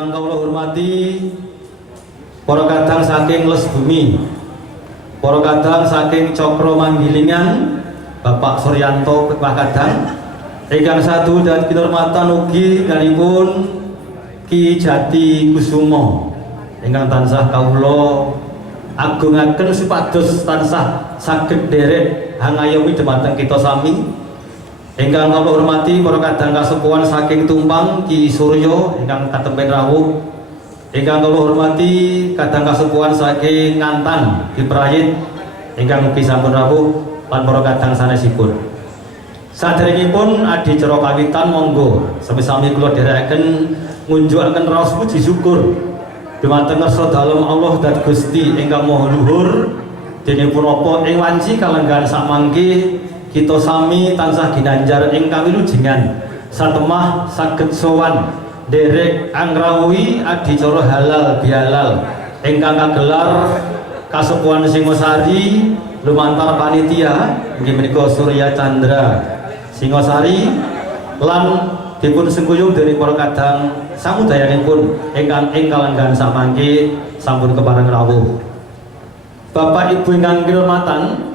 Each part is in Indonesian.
Ingkang kawula hormati para kadang saking Les Bumi, para kadang saking Cokro Manggilingan, Bapak Suryanto Pak Kadang, ingkang satu dan kinurmatan ugi kalipun Ki Jati Kusumo, ingkang tansah kawula agungaken supados tansah saged derek hangayomi dhumateng kita sami. Ingkang kawula hormati para kadang kasepuhan saking Tumpang Ki Suryo ingkang katemben rawuh. Ingkang kawula hormati kadang kasepuhan saking Ngantan Ki Prayit ingkang ugi sampun rawuh lan para kadang sanesipun. Saderengipun adicara kawitan monggo sami-sami kula dherekaken ngunjukaken raos puji syukur dhumateng ngarsa dalem Allah dan Gusti ingkang Maha Luhur. Dene punapa ing wanci kalenggan sakmangke kita sami tansah ginanjar ing kawilujengan satemah saged sowan derek angrawuhi adicara halal bihalal ingkang kagelar kasepuhan Singosari lumantar panitia inggih menika Surya Chandra Singosari lan dipun sengkuyung dari para kadang samudayanipun ingkang ing kalenggan samangke sampun kepareng rawuh. Bapak Ibu ingkang kinurmatan,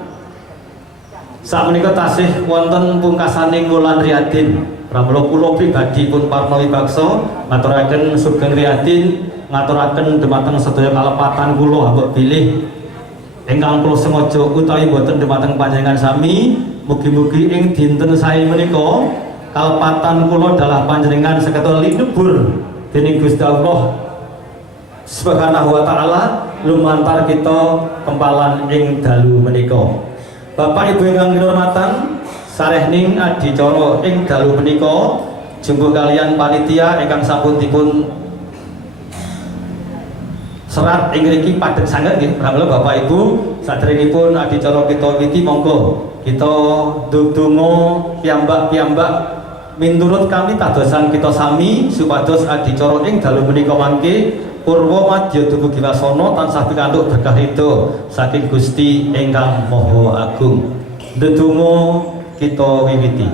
sakmenika tasih wonten pungkasaning wulan Riyadin. Pramila kula pribadi pun parna wibaksa ngaturaken sugeng Riyadin, ngaturaken dhumateng sedaya kalepatan kula hambuk bilih ingkang kula sengaja utawi boten dhumateng panjenengan sami. Mugi-mugi ing dinten sae menika kalepatan kula dalah panjenengan seketol linebur dening Gusti Allah Subhanahu wa taala lumantar kita kempalan ing dalu menika. Bapak Ibu ingkang kinurmatan, sarehning adicara ing dalu menika jumbuh kalian panitia ingkang sampun dipun serat ing mriki padhet sanget nggih. Pramila Bapak Ibu saderengipun adicara kita witi monggo kita ndedonga piyambak-piyambak miturut kami tadosan kita sami supados adicara ing dalu menika mangke purwa madya tuku giwasana tansah pikantuk berkah ridho saking Gusti ingkang Maha Agung. Ndedonga kita wiwiti.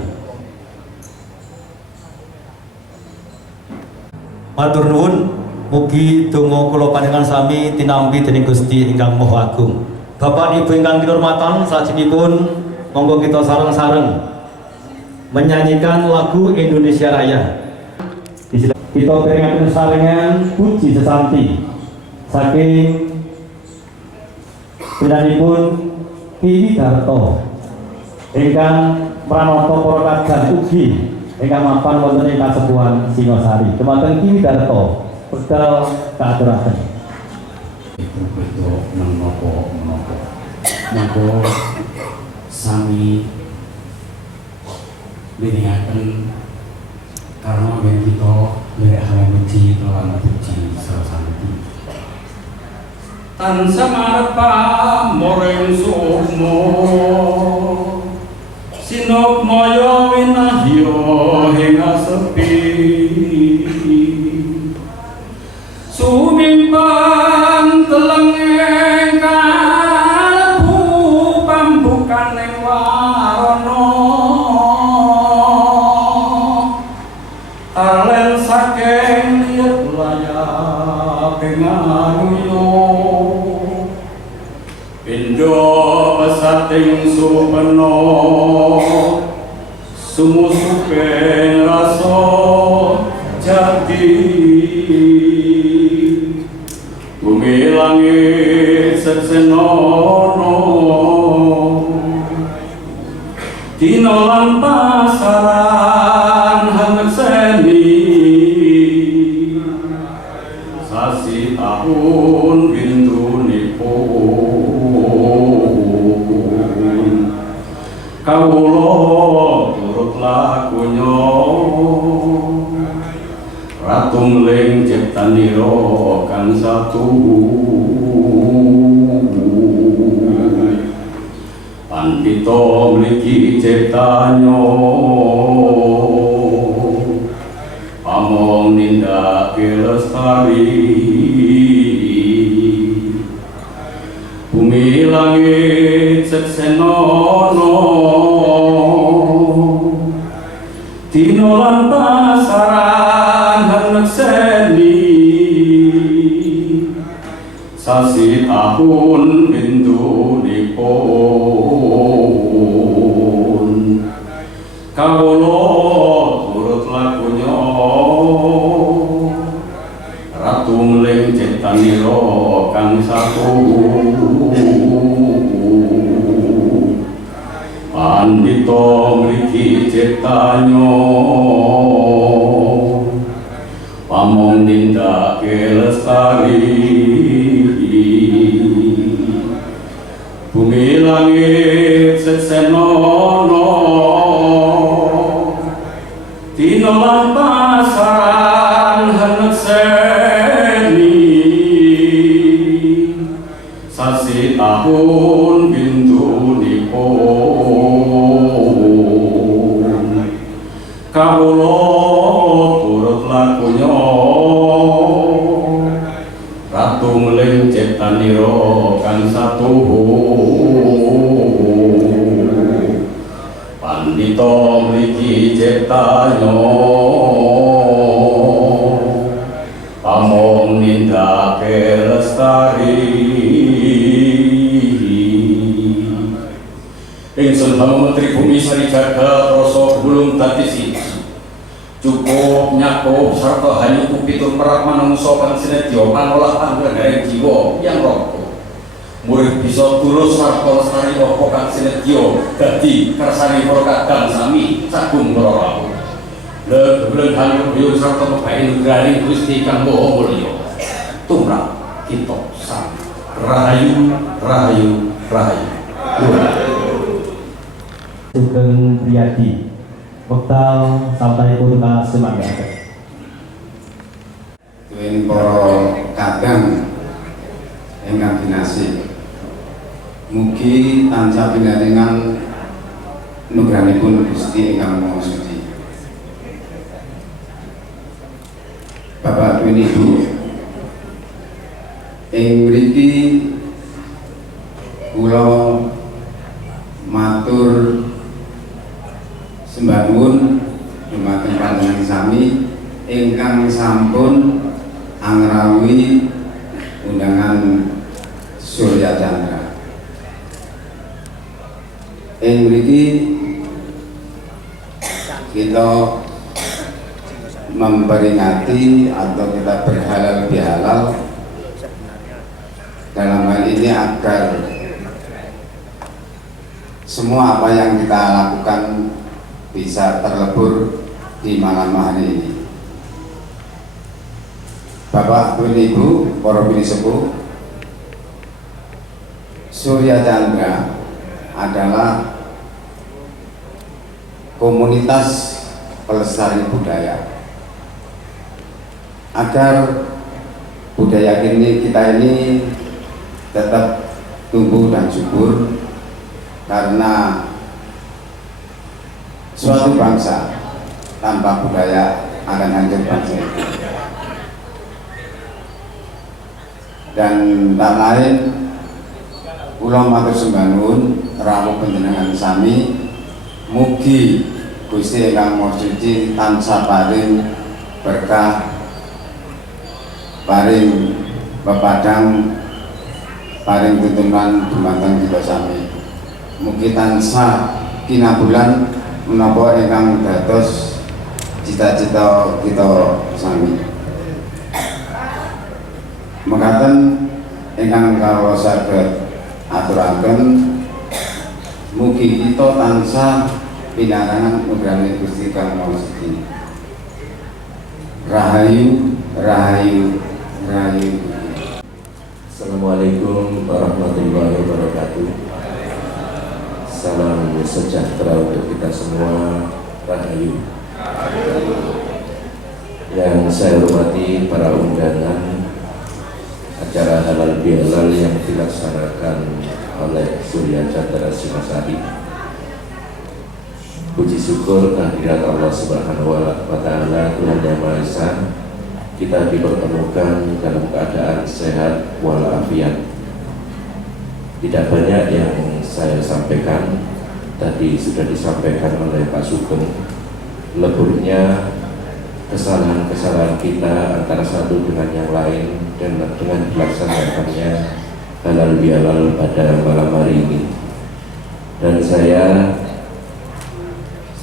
Matur nuwun, mugi donga kula panjenengan sami tinampi dening Gusti ingkang Maha Agung. Bapak Ibu ingkang kinurmatan, salajengipun monggo kita sareng-sareng menyanyikan lagu Indonesia Raya. Kita berikan saringan puji sesanti saking penyanipun Ki Widarto ingkang pranata para kadang ugi ingkang mapan wonten ing kasepuhan Singosari. Dumateng Ki Widarto wekdal kaaturaken. Beto menapa monggo sami mirengaken karena ben kita berek hamuji kelawan puji sasanti tansah marep pamoreng sukma sinop maya winahya ing sepi sumimpang teleng kalbu pambukan ing warana alen saking liat layap pengaruyo pindo pesating supeno sumusuke rasa jati bumi langit seksenono dino lan pasaran hangat seni sasi tahun bindunipun kawula turut lakunya ratu mling ciptanira kang satu pandita mligi ciptanya pamong nindake lestari bumi langit seksenono dino lan pasaran hangat seni sasi tahun bintu dipun kawula turut lakunya ratu mling ciptanira kang satu pandita mriki ciptanya pamong nindake lestari bumi langit sesenono dino lan pasaran hanet seni sasi tahun bintu nipun kawula turut lakunya ratu mling ciptanira kang satu pandita mriki ciptanya pamong nindake lestari ingsun Bama Menteri Bumi Sari Jagat rasa gulung dadi siji cukup nyakup sarta hanyuku pitur merak manungsa kang sinedya panolah panggalihing jiwa yang roko murid bisa tulus sarta lestari apa kang sinedya dadi kersane para kadang sami sagung para rawuh legeleng hanyup biyo sarta pebaing garing Gusti kang maha mulya tumrap kita sami rahayu rahayu rahayu Sugeng Priyadi wekdal sampun ka semanggaken Tuwin para kadang ingkang dinasih mugi tansah pinaringan nugrahanipun Gusti ingkang Maha Suci. Bapak Tuwin Ibu ing mriki kula matur sembah nuwun dumateng panjenengan sami ingkang sampun angrawuhi undangan Surya Chandra. Ing mriki kita memperingati atau kita berhalal bihalal dalam hal ini agar semua apa yang kita lakukan bisa terlebur di malam hari ini. Bapak, Ibu, para bini sepuh, Surya Chandra adalah komunitas pelestari budaya. Agar budaya kita ini tetap tumbuh dan subur, karena suatu bangsa tanpa budaya akan hancur bangsa itu. Dan tak lain kula matur sembah nuwun rawuh panjenengan sami mugi Gusti ingkang Maha Suci tansah paring berkah, paring pepadang, paring tuntunan dumateng kita sami. Mugi tansah kinabulan menapa ingkang dados cita-cita kita sami. Mekaten ingkang kawula saged aturaken mugi kita tansah pinarangan nugrahaning Gusti Kang Maha Suci. Rahayu rahayu rahayu. Assalamualaikum warahmatullahi wabarakatuh. Salam sejahtera untuk kita semua. Rahayu. Yang saya hormati para undangan acara halal bihalal yang dilaksanakan oleh Surya Chandra Singasari. Puji syukur kehadirat Allah Subhanahu wa Ta'ala, Tuhan Yang Maha Esa, kita dipertemukan dalam keadaan sehat walafiat. Tidak banyak yang saya sampaikan, tadi sudah disampaikan oleh Pak Sugeng. Leburnya kesalahan-kesalahan kita antara satu dengan yang lain dan dengan dilaksanakannya halal bihalal pada malam hari ini. Dan saya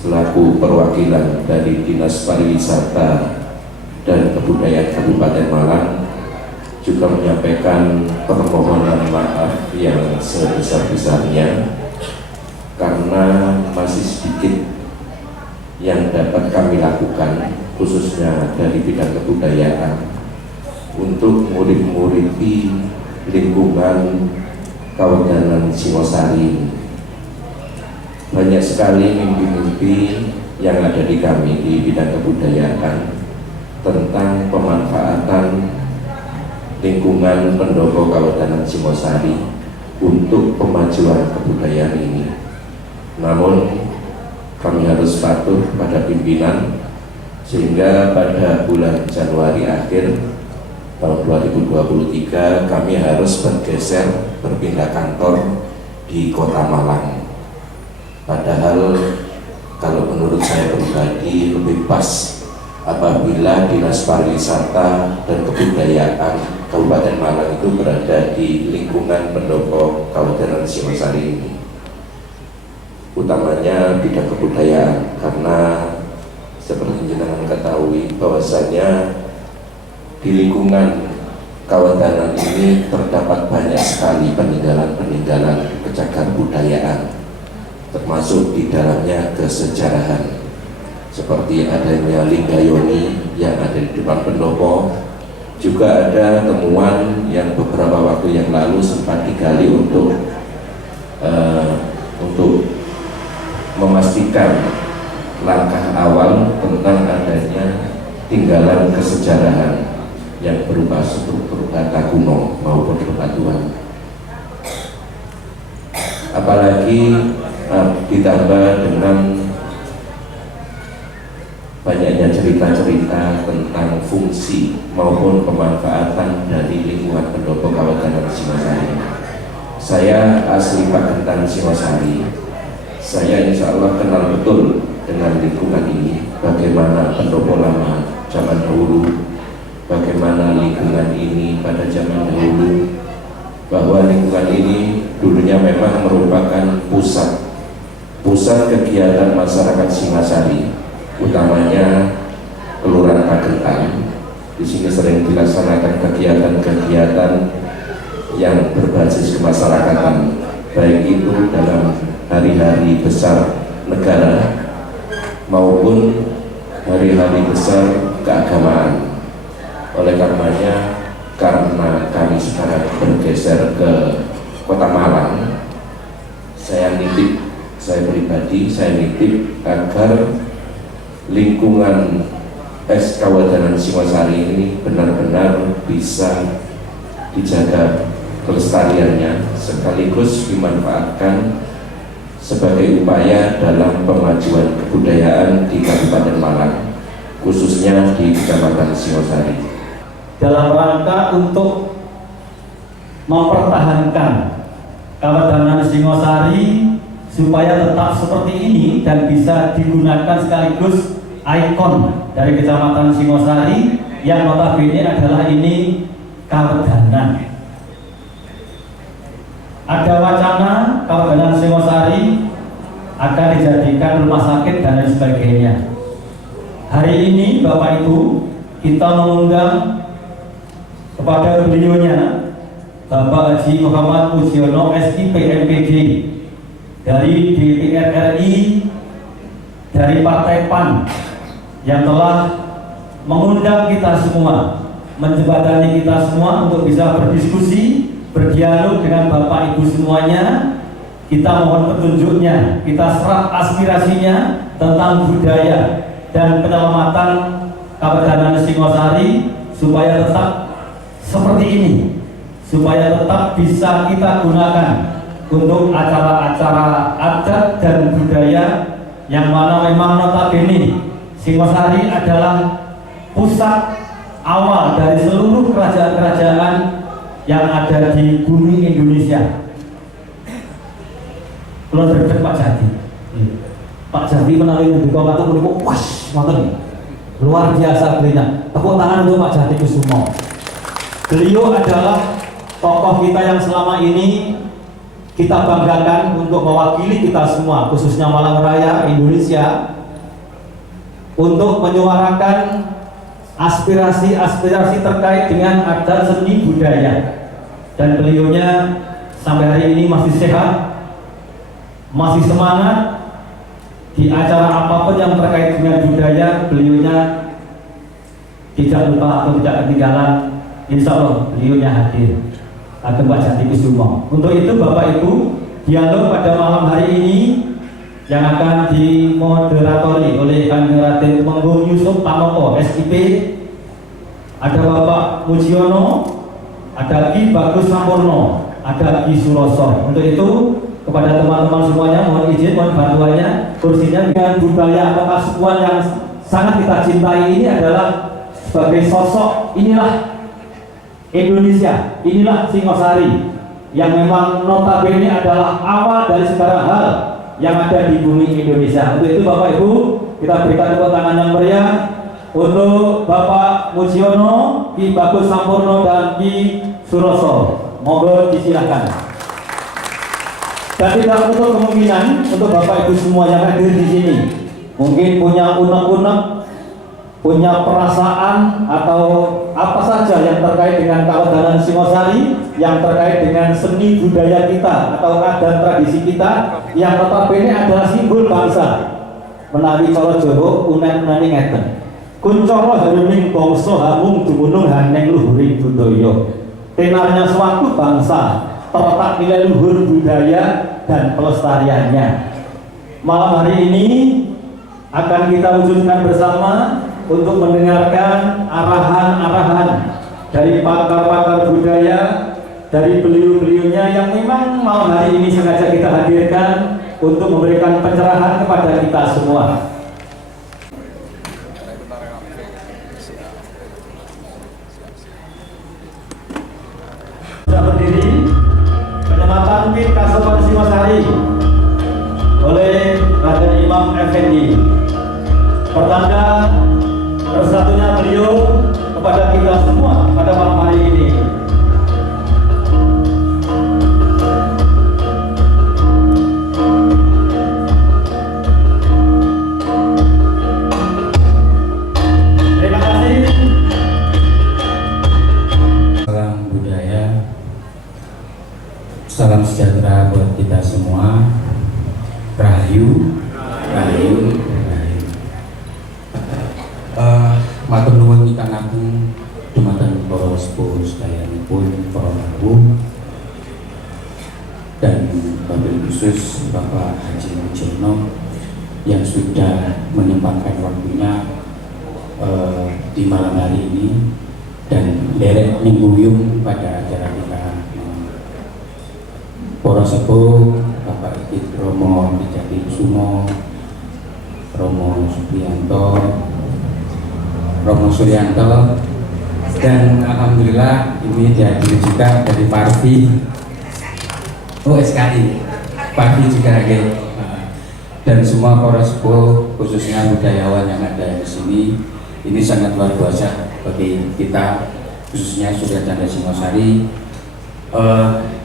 selaku perwakilan dari Dinas Pariwisata dan Kebudayaan Kabupaten Malang juga menyampaikan permohonan maaf yang sebesar-besarnya karena masih sedikit yang dapat kami lakukan khususnya dari bidang kebudayaan untuk murid-muridi lingkungan Kawedanan Singosari. Banyak sekali mimpi-mimpi yang ada di kami di bidang kebudayaan tentang pemanfaatan lingkungan pendopo Kawedanan Singosari untuk pemajuan kebudayaan ini. Namun kami harus patuh pada pimpinan sehingga pada bulan Januari akhir tahun 2023 kami harus bergeser berpindah kantor di Kota Malang. Padahal kalau menurut saya pribadi lebih pas apabila Dinas Pariwisata dan Kebudayaan Kabupaten Malang itu berada di lingkungan pendopo Kawedanan Singosari ini, utamanya bidang kebudayaan, karena seperti jenengan ketahui bahwasanya di lingkungan Kawedanan ini terdapat banyak sekali peninggalan-peninggalan kecagar budayaan, termasuk di dalamnya kesejarahan, seperti adanya Linggayoni yang ada di depan pendopo. Juga ada temuan yang beberapa waktu yang lalu sempat digali untuk memastikan langkah awal tentang adanya tinggalan kesejarahan yang berupa struktur bata kuno maupun bebatuan. Apalagi ditambah dengan banyaknya cerita-cerita tentang fungsi maupun pemanfaatan dari lingkungan pendopo Kawedanan Singosari. Saya asli Pagentan Singosari. Saya insya Allah kenal betul dengan lingkungan ini, bagaimana pendopo lama zaman dahulu, bagaimana lingkungan ini pada zaman dahulu, bahwa lingkungan ini dulunya memang merupakan pusat kegiatan masyarakat Singasari, utamanya Kelurahan Pagentan. Di sini sering dilaksanakan kegiatan-kegiatan yang berbasis kemasyarakatan, baik itu dalam hari-hari besar negara maupun hari-hari besar keagamaan. Oleh karenanya, karena kami sekarang bergeser ke Kota Malang, saya pribadi nitip agar lingkungan Kawedanan Singosari ini benar-benar bisa dijaga kelestariannya sekaligus dimanfaatkan sebagai upaya dalam pemajuan kebudayaan di Kabupaten Malang, khususnya di Kecamatan Singosari. Dalam rangka untuk mempertahankan Kawedanan Singosari supaya tetap seperti ini dan bisa digunakan sekaligus ikon dari Kecamatan Singosari yang notabene adalah ini Kawedanan. Ada wacana Kawedanan Singosari akan dijadikan rumah sakit dan lain sebagainya. Hari ini Bapak Ibu kita mengundang kepada beliaunya Bapak Haji Muhammad Mujiono SIP MPD dari DPR RI, dari Partai PAN, yang telah mengundang kita semua, menjembatani kita semua untuk bisa berdiskusi, berdialog dengan Bapak Ibu semuanya. Kita mohon petunjuknya, kita serap aspirasinya tentang budaya dan penyelamatan Kawedanan Singosari supaya tetap seperti ini, supaya tetap bisa kita gunakan untuk acara-acara adat dan budaya yang mana memang notabene Singosari adalah pusat awal dari seluruh kerajaan-kerajaan yang ada di bumi Indonesia. Kalau terdekat Pak Jati menawi di kota itu was, ngoten. luar biasa belinya. Tepuk tangan untuk Pak Jatikusumo. Beliau adalah tokoh kita yang selama ini kita banggakan untuk mewakili kita semua, khususnya Malang Raya Indonesia, untuk menyuarakan aspirasi-aspirasi terkait dengan adat seni budaya. Dan beliaunya sampai hari ini masih sehat, masih semangat. Di acara apapun yang terkait dengan budaya, beliaunya tidak lupa atau tidak ketinggalan. Insya Allah beliaunya hadir. Ageng Pak Jatikusumo. Untuk itu Bapak Ibu, dialog pada malam hari ini yang akan dimoderatori oleh Kanjeng Raden Temenggung Yusuf Panopo SIP, ada Bapak Mujiono, ada Ki Bagus Sampurno, ada Ki Suroso. Untuk itu kepada teman-teman semuanya mohon izin, mohon bantuannya, kursinya dengan budaya atau kasukuan yang sangat kita cintai ini adalah sebagai sosok, inilah Indonesia, inilah Singosari yang memang notabene adalah awal dari segala hal yang ada di bumi Indonesia. Untuk itu Bapak Ibu, kita berikan tepuk tangan yang meriah untuk Bapak Mujiono, Ki Bagus Sampurno dan Ki Suroso. Monggo disilakan. Dan tidak untuk kemungkinan untuk Bapak Ibu semua yang hadir di sini mungkin punya unek-unek, punya perasaan atau apa saja yang terkait dengan kawedanan Singosari, yang terkait dengan seni budaya kita atau adat tradisi kita yang notabene adalah simbol bangsa. Menawi cara Jawa unen-unene ngeten. Kuncara haruning bangsa hamung dumunung haneng luhuring budaya. Tenarnya suatu bangsa terletak nilai luhur budaya dan pelestariannya. Malam hari ini akan kita wujudkan bersama untuk mendengarkan arahan-arahan dari pakar-pakar budaya, dari beliau-beliaunya yang memang malam hari ini sengaja kita hadirkan untuk memberikan pencerahan kepada kita semua. Sudah berdiri penyematan PIT Kasopan Singosari oleh Raden Imam Effendi. Pertanda bersatunya beliau kepada kita semua pada malam hari ini. Terima kasih. Salam budaya, salam sejahtera buat kita semua. Rahayu, rahayu, rahayu. Matur nuwun ingkang agung dumateng para sepuh sedayanipun, para rawuh, dan wabil khusus Bapak Haji Mujiono yang sudah menyempatkan waktunya di malam hari ini dan derek ningguyung pada acara kita. Para sepuh Bapak Ikit Romo Jatikusumo, Romo Supriyanto, Romo Suryanto, dan alhamdulillah ini dihadiri juga dari Parvi. Oh SKI, Parvi juga lagi. Dan semua para sepuh khususnya budayawan yang ada di sini, ini sangat luar biasa bagi kita khususnya Surya Canda Singosari.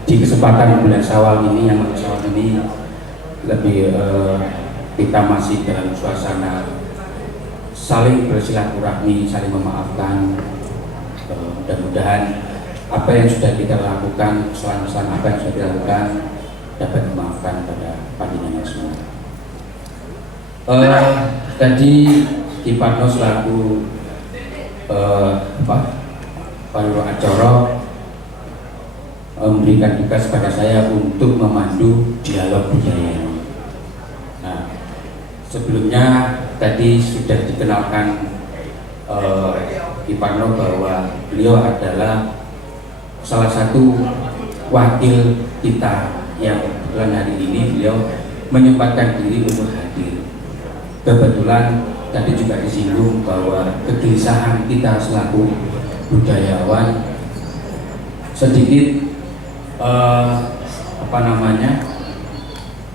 Di kesempatan bulan Syawal ini, yang Syawal ini lebih kita masih dalam suasana saling bersilaturahmi, saling memaafkan. Mudah-mudahan apa yang sudah kita lakukan, kesalahan-kesalahan apa yang sudah dilakukan dapat dimaafkan pada panjenengan semua. Tadi di Parno selaku Panwiro acara memberikan tugas pada saya untuk memandu dialog budaya. Nah, sebelumnya tadi sudah dikenalkan Iparno bahwa beliau adalah salah satu wakil kita yang bulan hari ini beliau menyempatkan diri untuk hadir. Kebetulan tadi juga disinggung bahwa kegelisahan kita selaku budayawan sedikit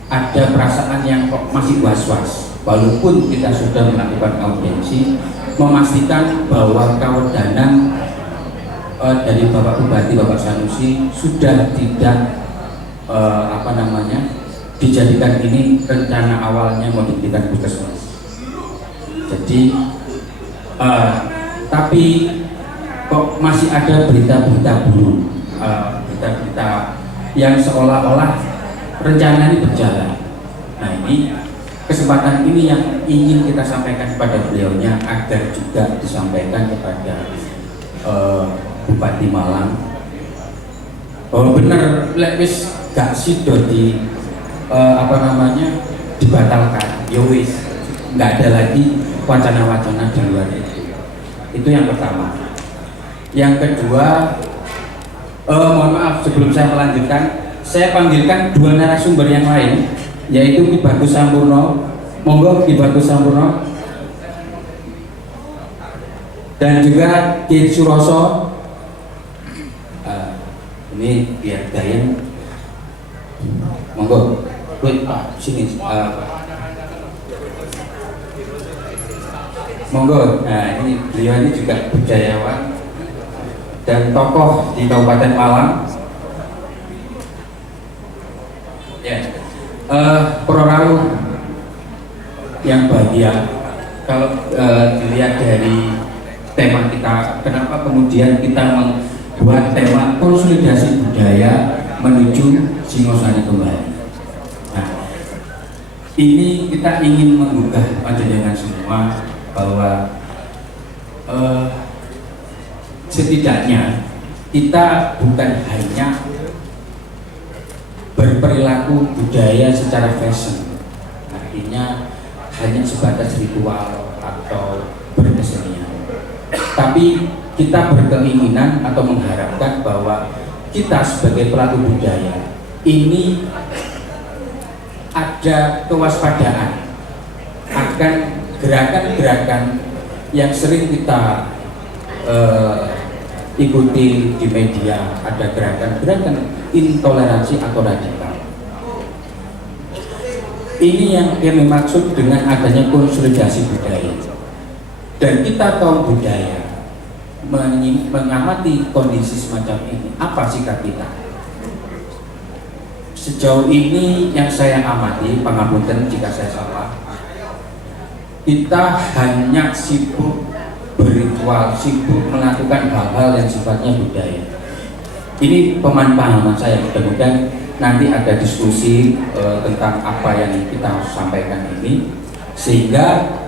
ada perasaan yang kok masih was-was walaupun kita sudah melakukan audiensi, memastikan bahwa kewenangan dari Bapak Bupati, Bapak Sanusi sudah tidak dijadikan ini rencana awalnya mau diberikan puskesmas. Jadi tapi kok masih ada berita-berita buruk, berita-berita yang seolah-olah rencana ini berjalan. Nah, ini kesempatan ini yang ingin kita sampaikan kepada beliaunya agar juga disampaikan kepada Bupati Malang bahwa benar wis gak sido dibatalkan, ya wis nggak ada lagi wacana-wacana di luar itu. Itu yang pertama. Yang kedua, mohon maaf sebelum saya melanjutkan, saya panggilkan dua narasumber yang lain, yaitu Ki Bagus Sampurno. Monggo Ki Bagus Sampurno dan juga Ki Suroso. Ini biar Dayan, monggo. Sini. Monggo. Nah, ini beliau ini juga budayawan dan tokoh di Kabupaten Malang. Ya, Prorau yang bahagia. Kalau dilihat dari tema kita, kenapa kemudian kita membuat tema konsolidasi budaya menuju Singosari kembali. Nah, ini kita ingin menggugah panjenengan semua bahwa setidaknya kita bukan hanya berperilaku budaya secara fashion, artinya hanya sebatas ritual atau berkesenian, tapi kita berkeinginan atau mengharapkan bahwa kita sebagai pelaku budaya ini ada kewaspadaan akan gerakan-gerakan yang sering kita ikuti di media, ada gerakan-gerakan intoleransi atau radikal. Ini yang kami maksud dengan adanya konsolidasi budaya. Dan kita kaum budaya mengamati kondisi semacam ini, apa sikap kita? Sejauh ini yang saya amati, pangapunten jika saya salah, kita hanya sibuk berritual, sibuk melakukan hal-hal yang sifatnya budaya. Ini pemahaman saya, mudah-mudahan nanti ada diskusi tentang apa yang kita sampaikan ini, sehingga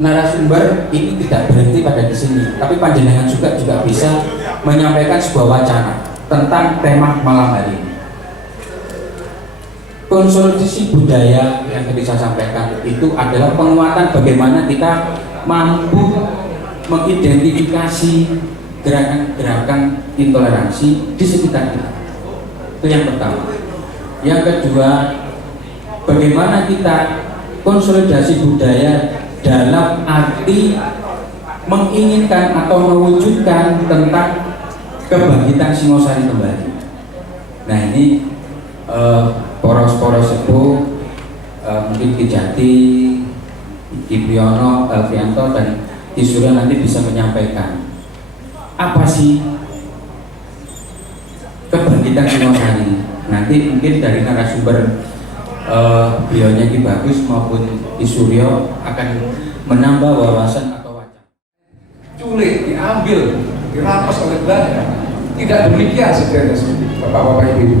narasumber ini tidak berhenti pada di sini, tapi panjenengan juga bisa menyampaikan sebuah wacana tentang tema malam hari ini. Konsolidasi budaya yang tadi saya sampaikan itu adalah penguatan bagaimana kita mampu mengidentifikasi gerakan-gerakan intoleransi di sekitar kita. Itu yang pertama. Yang kedua, bagaimana kita konsolidasi budaya dalam arti menginginkan atau mewujudkan tentang kebangkitan Singosari kembali. Nah, ini poros-poros sepuh, mungkin Ki Jati, Ki Priyono, Alfianto, dan Ki Surya nanti bisa menyampaikan apa sih kebangkitan Singosari. Nanti mungkin dari narasumber beliaunya Ki Bagus maupun Ki Suryo akan menambah wawasan atau wacana. Culik, diambil, dirampas oleh Belanda. Tidak demikian sebenarnya, Bapak-bapak Ibu.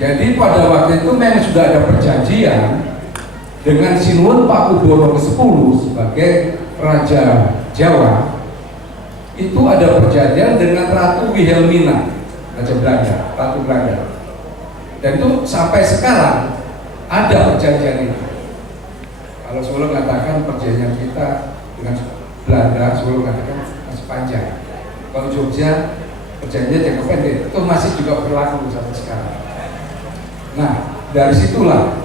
Jadi pada waktu itu memang sudah ada perjanjian dengan Sinuhun Pakubuwono ke-10 sebagai Raja Jawa. Itu ada perjanjian dengan Ratu Wilhelmina, Raja Belanda, Ratu Belanda. Dan itu sampai sekarang ada perjanjian itu. Kalau Solo mengatakan perjanjian kita dengan Belanda, Solo mengatakan masih panjang. Kalau Jogja perjanjian jangka pendek itu masih juga berlaku sampai sekarang. Nah, dari situlah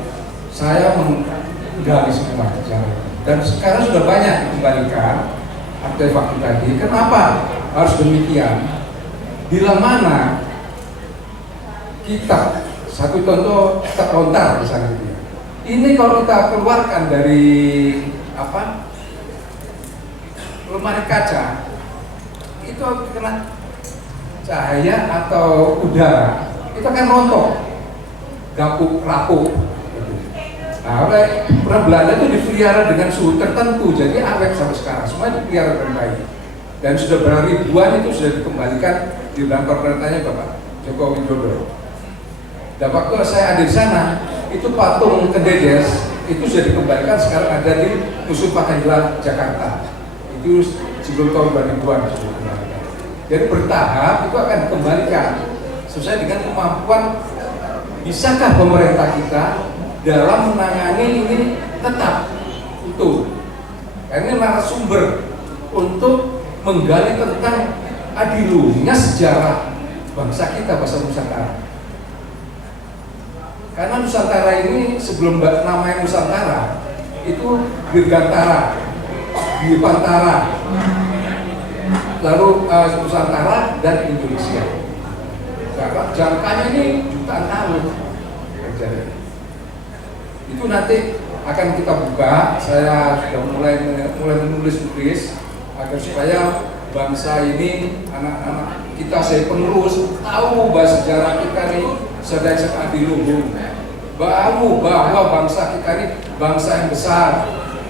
saya menggali semua sejarah. Dan sekarang sudah banyak dikembalikan artefak tadi. Kenapa harus demikian? Bila mana kita, satu contoh kita lontar misalnya, Ini kalau kita keluarkan dari apa lemari kaca, itu kena cahaya atau udara, itu akan rontok, gapuk, rapuh. Nah, oleh orang Belanda itu dipelihara dengan suhu tertentu, jadi awet sampai sekarang, semua dipelihara dengan baik. Dan sudah berribuan itu sudah dikembalikan di dalam pemerintahnya Bapak Joko Widodo. Dan waktu saya ada di sana, itu patung Kendedes itu sudah dikembalikan, sekarang ada di Museum Pakanjilan Jakarta. Itu sebelum tahun 2000-an sudah dikembalikan. Jadi bertahap itu akan dikembalikan sesuai dengan kemampuan. Bisakah pemerintah kita dalam menangani ini tetap utuh? Karena ini narasumber untuk menggali tentang adiluhnya sejarah bangsa kita, bangsa Nusantara. Karena Nusantara ini sebelum namanya Nusantara itu Dirgantara, Bipantara, lalu Nusantara dan Indonesia. Jangkanya ini jutaan tahun. Itu nanti akan kita buka. Saya sudah mulai menulis agar supaya bangsa ini, anak-anak kita, saya penerus tahu bahwa sejarah kita ini sedang adiluhung, tahu bahwa bangsa kita ini bangsa yang besar,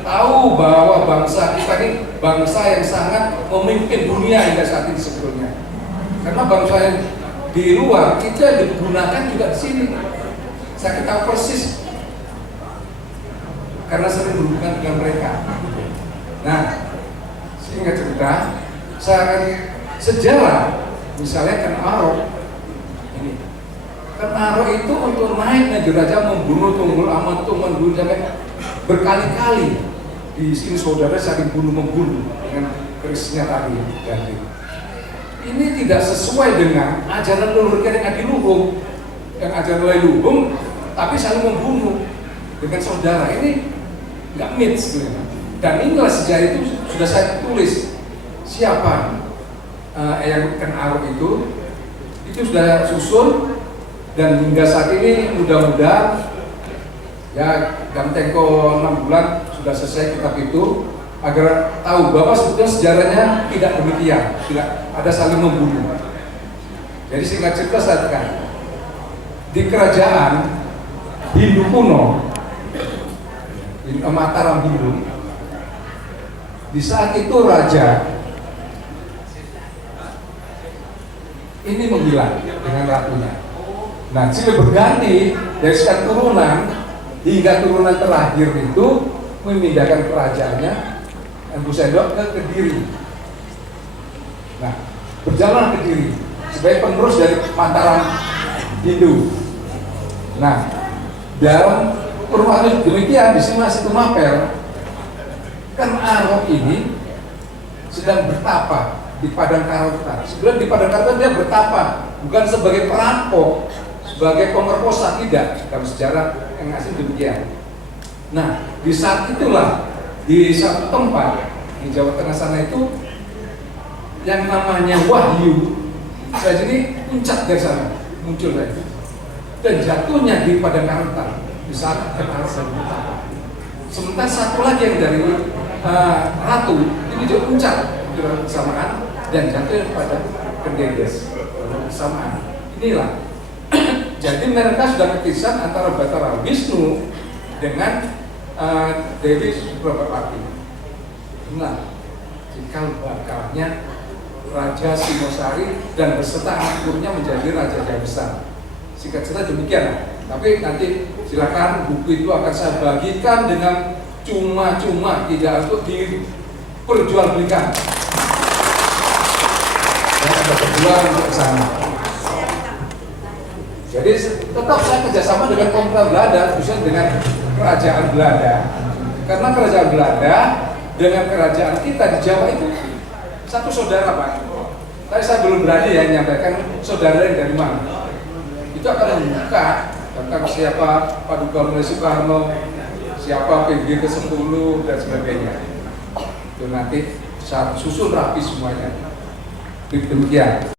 tahu bahwa bangsa kita ini bangsa yang sangat memimpin dunia hingga saat ini sebetulnya. Karena bangsa yang di luar kita digunakan juga di sini. Saya tahu persis karena sering berhubungan dengan mereka. Nah, singkat cerita, saya akan sejarah, misalnya Ken Arok ini. Ken Arok itu untuk naik Najuraja membunuh Tunggul Aman Tuman Guru sampai berkali-kali. Di sini saudara saling bunuh-membunuh dengan kerisnya tadi. Ini tidak sesuai dengan ajaran leluhur yang adiluhung, yang ajaran leluhung, tapi saling membunuh dengan saudara. Ini nggak mits sebenarnya. Dan inilah sejarah itu sudah saya tulis. Siapa yang Ken Arok itu sudah susun, dan hingga saat ini mudah-mudahan ya dalam tempo 6 bulan sudah selesai kitab itu, agar tahu bahwa sebetulnya sejarahnya tidak demikian, tidak ada saling membunuh. Jadi singkat cerita saya tekan, di kerajaan Hindu kuno, di Mataram Hindu, di saat itu raja ini menghilang dengan ratunya. Nah, silih berganti dari sekian turunan hingga turunan terakhir itu memindahkan kerajaannya Empu Sendok ke Kediri. Nah, berjalan ke Kediri sebagai penerus dari Mataram Hindu. Nah, dalam kurun demikian di sini masih Tumapel, Ken Arok ini sedang bertapa di Padang Karawitan. Sebenarnya di Padang Karawitan dia bertapa, bukan sebagai perampok, sebagai pemerkosa, tidak. Dalam sejarah yang asli demikian. Nah, di saat itulah di satu tempat di Jawa Tengah sana itu yang namanya Wahyu, saya jadi puncak dari sana muncul lagi, dan jatuhnya di Padang Karawitan di saat Ken Arok sedang bertapa. Sementara satu lagi yang dari Ratu ini juga puncak bersamaan dan jatuh pada Kendedes bersamaan. Inilah. Jadi mereka sudah kekisan antara Batara Wisnu dengan Dewi Suprapati. Nah, cikal bakalnya Raja Singosari dan beserta anak-anaknya menjadi Raja Jaya Besar. Singkat cerita demikian. Tapi nanti silakan buku itu akan saya bagikan dengan cuma-cuma, tidak untuk diperjualbelikan. Dan ada kedua untuk sana. Jadi tetap saya kerjasama dengan pemerintah Belanda, khususnya dengan kerajaan Belanda. Karena kerajaan Belanda dengan kerajaan kita di Jawa itu satu saudara, Pak. Tapi saya belum berani ya menyampaikan saudara yang dari mana. Itu akan membuka tentang siapa Paduka Mulyo Soekarno, siapa PBB ke-10 dan sebagainya. Itu nanti saya susun rapi semuanya. Demikian.